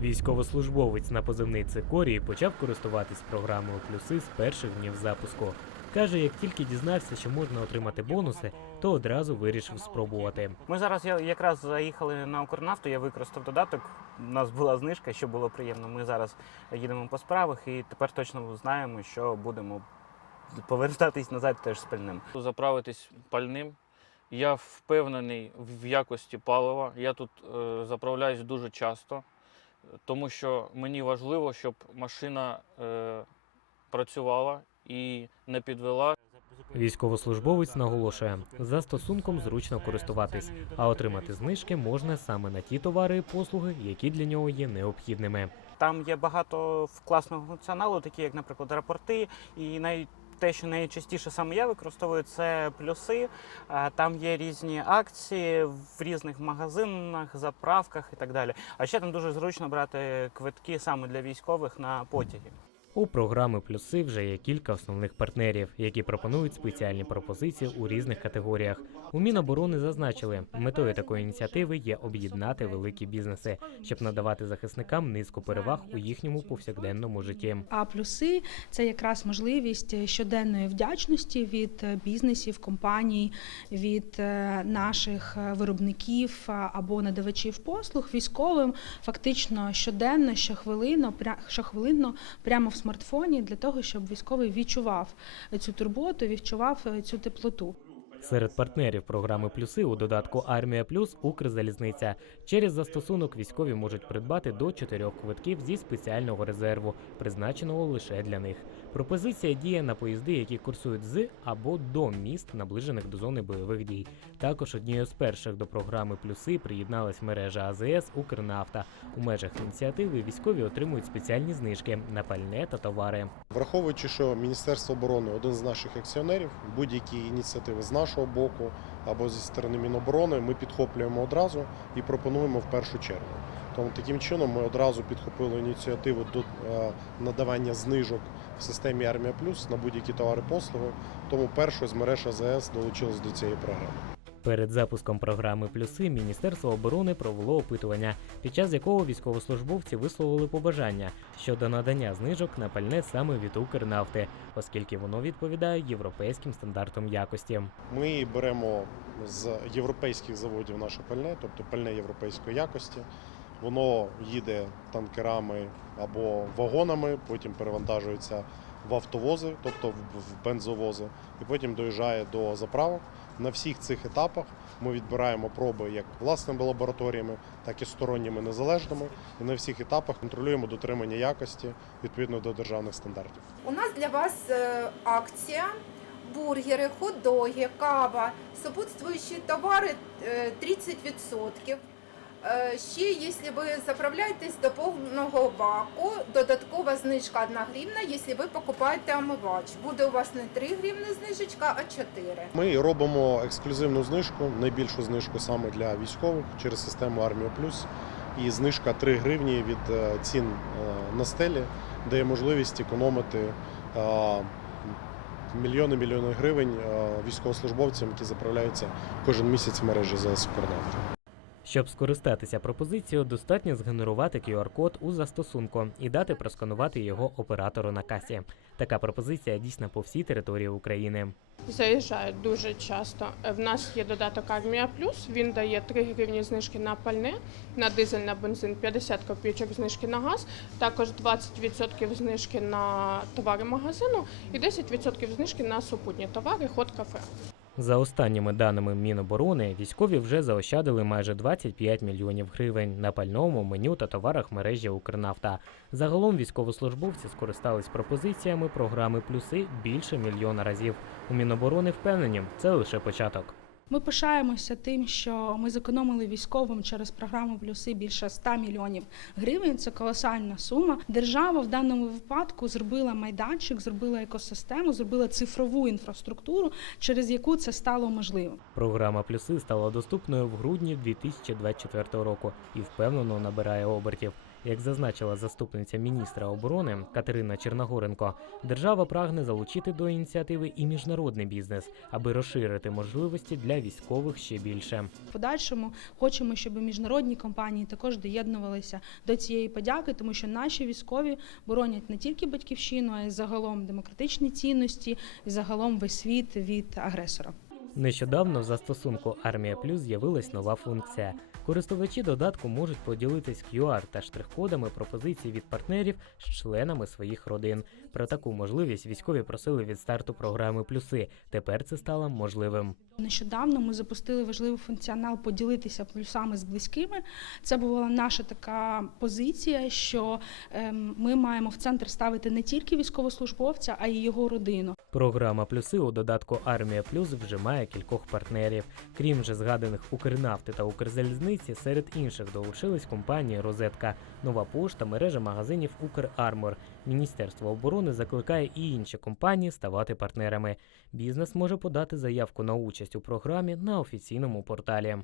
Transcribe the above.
Військовослужбовець на позивний Цикорій почав користуватись програмою плюси з перших днів запуску. Каже, як тільки дізнався, що можна отримати бонуси, то одразу вирішив спробувати. Ми зараз якраз заїхали на Укрнафту, я використав додаток. У нас була знижка, що було приємно. Ми зараз їдемо по справах і тепер точно знаємо, що будемо повертатись назад теж з пальним. заправитись пальним. Я впевнений в якості палива. Я тут е, заправляюсь дуже часто, тому що мені важливо, щоб машина е, працювала і не підвела. Військовослужбовець наголошує, за стосунком зручно користуватись, а отримати знижки можна саме на ті товари і послуги, які для нього є необхідними. Там є багато класного функціоналу, такі як, наприклад, рапорти, і навіть те, що найчастіше саме я використовую, це плюси. Е, Там є різні акції в різних магазинах, заправках і так далі. А ще там дуже зручно брати квитки саме для військових на потяги. У програми плюси вже є кілька основних партнерів, які пропонують спеціальні пропозиції у різних категоріях. У Міноборони зазначили, метою такої ініціативи є об'єднати великі бізнеси, щоб надавати захисникам низку переваг у їхньому повсякденному житті. А плюси це якраз можливість щоденної вдячності від бізнесів, компаній, від е, наших е, виробників або надавачів послуг військовим, фактично щоденно, щохвилинно, щохвилинно прямо в смартфоні для того, щоб військовий відчував цю турботу, відчував е, цю теплоту. Серед партнерів програми Плюси у додатку Армія Плюс Укрзалізниця. Через застосунок військові можуть придбати до чотирьох квитків зі спеціального резерву, призначеного лише для них. Пропозиція діє на поїзди, які курсують з або до міст, наближених до зони бойових дій. Також однією з перших до програми Плюси приєдналась мережа АЗС Укрнафта. У межах ініціативи військові отримують спеціальні знижки на пальне та товари. Враховуючи, що Міністерство оборони один з наших акціонерів, будь-які ініціативи з нашого боку або зі сторони Міноборони, ми підхоплюємо одразу і пропонуємо в першу чергу. Тому таким чином ми одразу підхопили ініціативу до е, надавання знижок в системі Армія Плюс на будь-які товари послуги. Тому першою з мереж АЗС долучилась до цієї програми. Перед запуском програми Плюси Міністерство оборони провело опитування, під час якого військовослужбовці висловили побажання щодо надання знижок на пальне саме від Укрнафти, оскільки воно відповідає європейським стандартам якості. Ми беремо з європейських заводів наше пальне, тобто пальне європейської якості. Воно їде танкерами або вагонами, потім перевантажується в автовози, тобто в бензовози, і потім доїжджає до заправок. На всіх цих етапах ми відбираємо проби як власними лабораторіями, так і сторонніми незалежними. І на всіх етапах контролюємо дотримання якості відповідно до державних стандартів. У нас для вас е, акція. Бургери, хот-доги, кава, сопутствуючі товари е, 30%. Е, Ще, якщо ви заправляєтесь до повного баку, додаткова знижка 1 гривна, якщо ви покупаєте омивач. Буде у вас не 3 гривни знижечка, а 4. Ми робимо ексклюзивну знижку, найбільшу знижку саме для військових через систему Армія Плюс. І знижка 3 гривні від е, цін е, на стелі дає можливість економити мільйони мільйони гривень військовослужбовцям, які заправляються кожен місяць в мережі ЗС «Укрнафти». Щоб скористатися пропозицією, достатньо згенерувати QR-код у застосунку і дати просканувати його оператору на касі. Така пропозиція дійсна по всій території України. Заїжджають дуже часто. Е, В нас є додаток Армія Плюс. Він дає 3 гривні знижки на пальне, на дизель, на бензин, 50 копійочок знижки на газ, також 20% знижки на товари магазину і 10% знижки на супутні товари, ход кафе. За останніми даними Міноборони, військові вже заощадили майже 25 мільйонів гривень на пальному меню та товарах мережі Укрнафта. Загалом військовослужбовці скористались пропозиціями програми Плюси більше мільйона разів. У Міноборони впевнені, це лише початок. Ми пишаємося тим, що ми зекономили військовим через програму плюси більше 100 мільйонів гривень. Це колосальна сума. Держава в даному випадку зробила майданчик, зробила екосистему, зробила цифрову інфраструктуру, через яку це стало можливим. Програма Плюси стала доступною в грудні 2024 року і впевнено набирає обертів. Як зазначила заступниця міністра оборони Катерина Черногоренко, держава прагне залучити до ініціативи і міжнародний бізнес, аби розширити можливості для військових ще більше. В подальшому хочемо, щоб міжнародні компанії також доєднувалися до цієї подяки, тому що наші військові боронять не тільки батьківщину, а й загалом демократичні цінності, і загалом весь світ від агресора. Нещодавно в застосунку Армія Плюс з'явилась нова функція. Користувачі додатку можуть поділитись QR та штрих-кодами пропозицій від партнерів з членами своїх родин. Про таку можливість військові просили від старту програми Плюси. Тепер це стало можливим. Нещодавно ми запустили важливий функціонал поділитися плюсами з близькими. Це була наша така позиція, що ем, ми маємо в центр ставити не тільки військовослужбовця, а й його родину. Програма Плюси у додатку Армія Плюс вже має кількох партнерів. Крім вже згаданих Укрнафти та Укрзалізниці, серед інших долучились компанії Розетка, Нова Пошта, мережа магазинів Укрармор. Міністерство оборони закликає і інші компанії ставати партнерами. Бізнес може подати заявку на участь у програмі на офіційному порталі.